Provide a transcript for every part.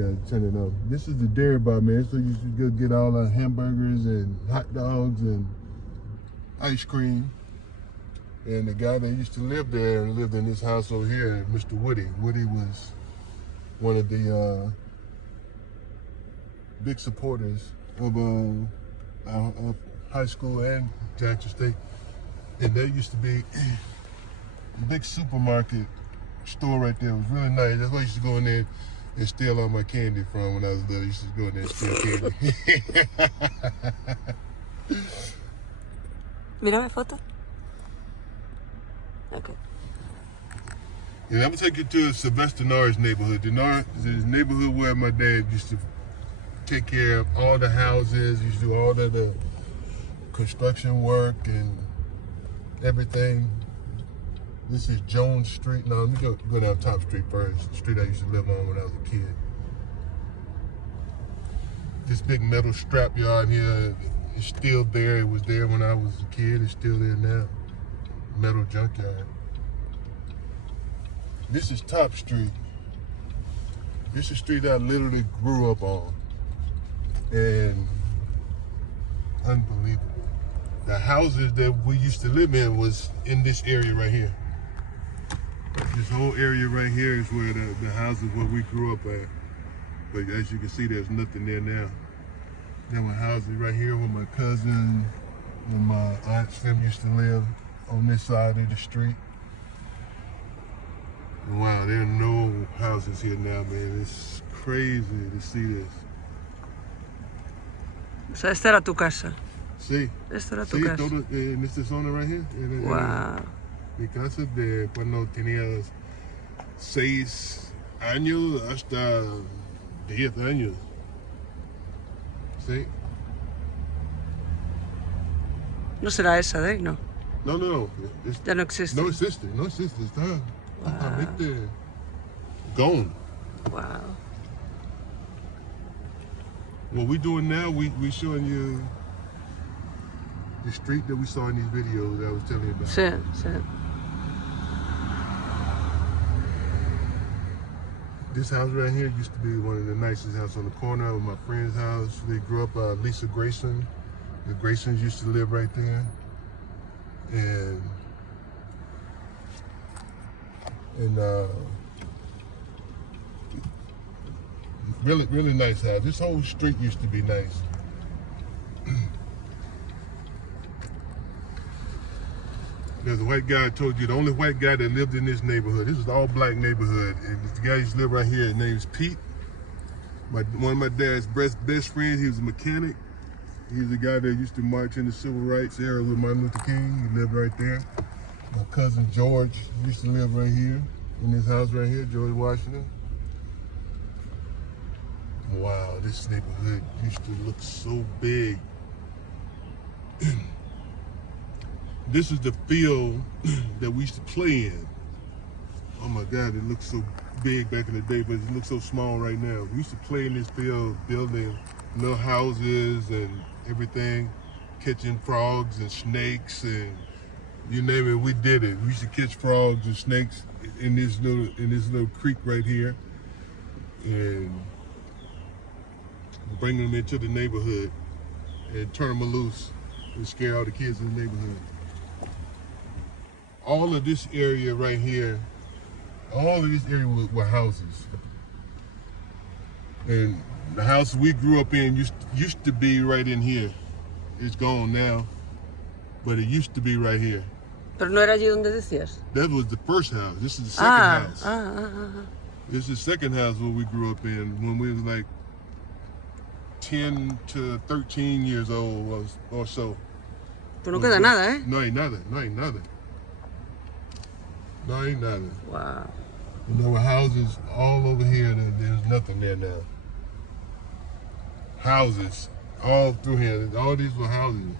Yeah, turn it off. This is the dairy bar, man. So you should go get all the hamburgers and hot dogs and ice cream. And the guy that used to live there and lived in this house over here, Mr. Woody. Woody was one of the big supporters of high school and Jackson State. And there used to be a big supermarket store right there. It was really nice. That's why I used to go in there and steal all my candy from when I was little. I used to go in there and steal candy. Mírame foto. Okay. And I'm gonna take you to Sylvester Norris neighborhood. The neighborhood where my dad used to take care of all the houses, used to do all the construction work and everything. This is Jones Street. No, let me go down Top Street first. The street I used to live on when I was a kid. This big metal strap yard here is still there. It was there when I was a kid. It's still there now. Metal junkyard. This is Top Street. This is a street I literally grew up on. And unbelievable. The houses that we used to live in was in this area right here. This whole area right here is where the houses where we grew up at. But as you can see, there's nothing there now. There were houses right here where my cousin and my aunt's family used to live on this side of the street. Wow, there are no houses here now, man. It's crazy to see this. O sea, esta era tu casa. Sí. Esta era tu Sí, casa. todo en esta zona right here. Wow. Mi casa de cuando tenía 6 años hasta 10 años. Sí. No será esa de ahí, no. No. Ya no existe. No existe. Está totalmente gone. Wow. What we're doing now, we showing you the street that we saw in these videos that I was telling you about. Sí, sí. This house right here used to be one of the nicest houses on the corner of my friend's house. They grew up, Lisa Grayson. The Graysons used to live right there. And really nice house. This whole street used to be nice. There's a white guy I told you, the only white guy that lived in this neighborhood. This is an all black neighborhood. And the guy used to live right here, his name's Pete. One of my dad's best friends, he was a mechanic. He's the guy that used to march in the civil rights era with Martin Luther King. He lived right there. My cousin George used to live right here, in this house right here, George Washington. Wow, this neighborhood used to look so big. This is the field that we used to play in. Oh my God, it looked so big back in the day, but it looks so small right now. We used to play in this field, building little houses and everything, catching frogs and snakes and you name it, we did it. We used to catch frogs and snakes in this little creek right here and bring them into the neighborhood and turn them loose and scare all the kids in the neighborhood. All of this area right here, were houses. And the house we grew up in used to be right in here. It's gone now, but it used to be right here. Pero no era allí donde decías. That was the first house. This is the second house. This is the second house where we grew up in when we was like 10 to 13 years old or so. Pues no queda nada, ¿eh? No hay nada. Wow. And there were houses all over here. There's nothing there now. Houses all through here. All these were houses.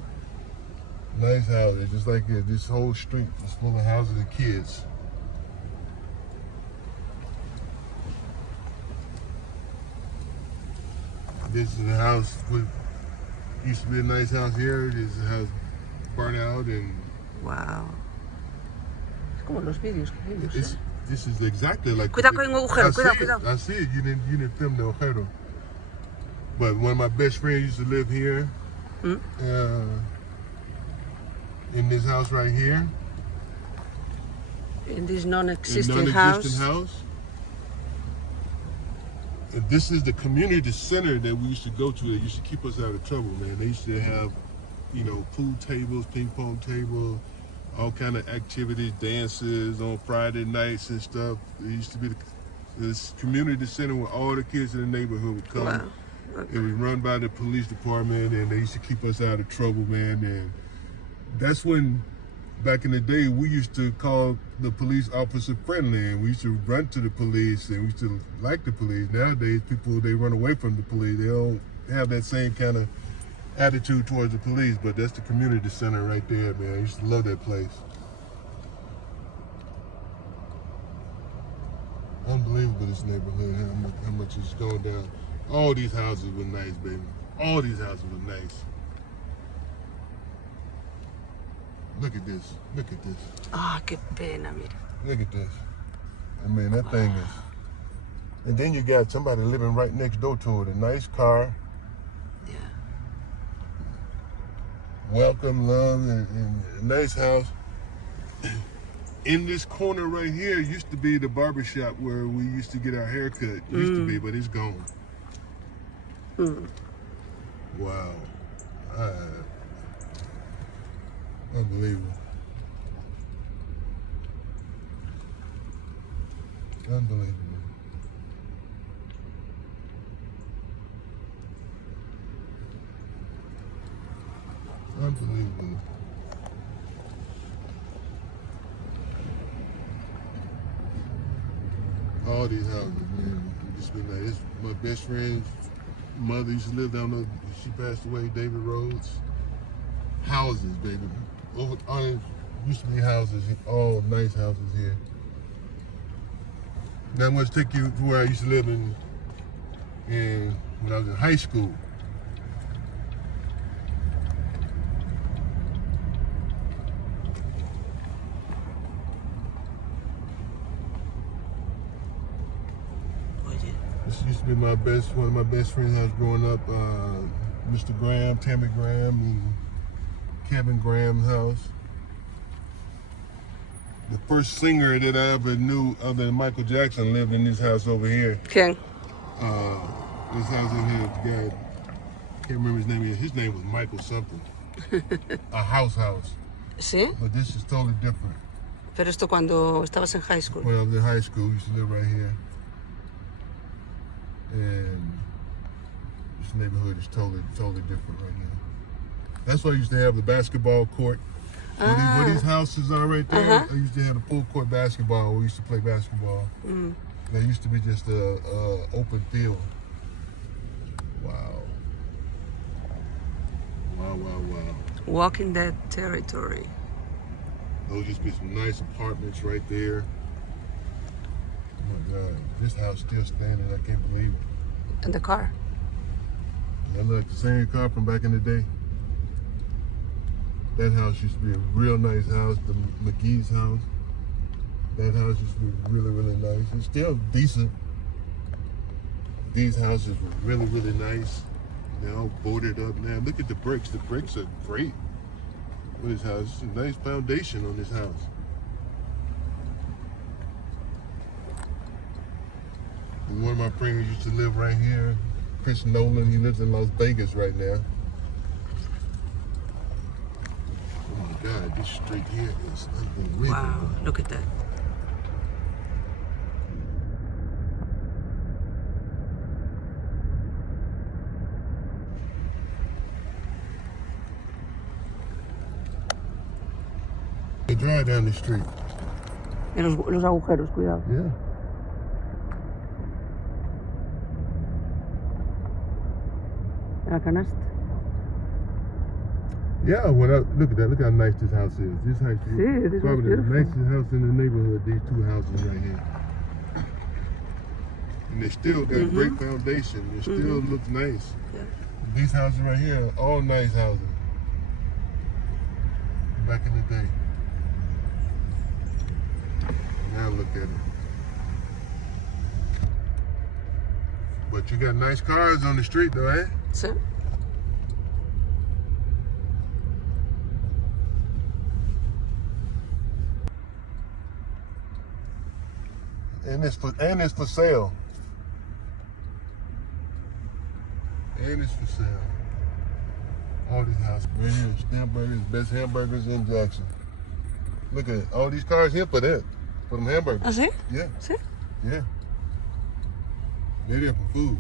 Nice houses, just like this whole street is full of houses and kids. This is the house used to be a nice house here. This house burnt out and Wow. Es como los vídeos que vimos, ¿eh? This is exactly like. Cuidado con un agujero, I cuidado, see it. cuidado. I see it. You didn't film the agujero. But one of my best friends used to live here. In this house right here. In this non-existent house. And this is the community center that we used to go to. That used to keep us out of trouble, man. They used to have, pool tables, ping pong tables, all kind of activities, dances on Friday nights and stuff. It used to be this community center where all the kids in the neighborhood would come. Wow. It was run by the police department, and they used to keep us out of trouble, man. And that's when, back in the day, we used to call the police officer friendly, and we used to run to the police, and we used to like the police. Nowadays, people, they run away from the police. They don't have that same kind of attitude towards the police, but that's the community center right there, man. I used to love that place. Unbelievable, this neighborhood, how much it's going down. All these houses were nice, baby. All these houses were nice. Look at this. Look at this. Ah, qué pena, mira. Look at this. I mean, that thing is. And then you got somebody living right next door to it. A nice car. Yeah. Welcome, love, and a nice house. In this corner right here used to be the barbershop where we used to get our hair cut. Used to be, but it's gone. Wow. Unbelievable. Unbelievable. Unbelievable. All these houses, man. Just been like, it's my best friend's mother used to live down there. She passed away, David Rhodes. Houses, baby. Used to be houses, all nice houses here. Not much take you to where I used to live in when I was in high school. This used to be one of my best friends I was growing up, Mr. Graham, Tammy Graham, and Kevin Graham's house. The first singer that I ever knew other than Michael Jackson lived in this house over here. ¿Quién? This house in here, the guy, can't remember his name. His name was Michael something. A house. ¿Sí? But this is totally different. Pero esto cuando estabas en high school. When I was in high school, we used to live right here. And this neighborhood is totally different right here. That's why I used to have the basketball court. Where these houses are right there, I used to have a full court basketball. We used to play basketball. There used to be just a open field. Wow. Walking that territory. Those used to be some nice apartments right there. Oh my God, this house still standing. I can't believe it. And the car. I like the same car from back in the day. That house used to be a real nice house, the McGee's house. That house used to be really, really nice. It's still decent. These houses were really, really nice. They're all boarded up now. Look at the bricks. The bricks are great. With this house, it's a nice foundation on this house. And one of my friends used to live right here. Chris Nolan, he lives in Las Vegas right now. Oh my God, this street here is unbelievable. Wow, look at that. They drive down the street. Y los agujeros, cuidado. Yeah. La canasta. Yeah, look at that. Look how nice this house is. This house is probably the nicest house in the neighborhood, these two houses right here. And they still got great foundation. It still looks nice. Yeah. These houses right here are all nice houses. Back in the day. Now look at it. But you got nice cars on the street though, eh? Sí. And it's for sale. And it's for sale. All these houses. Right here, hamburgers, best hamburgers in Jackson. Look at it. All these cars here for that. For them hamburgers. ¿Ah, sí? Yeah, Sí. yeah. They're there for food.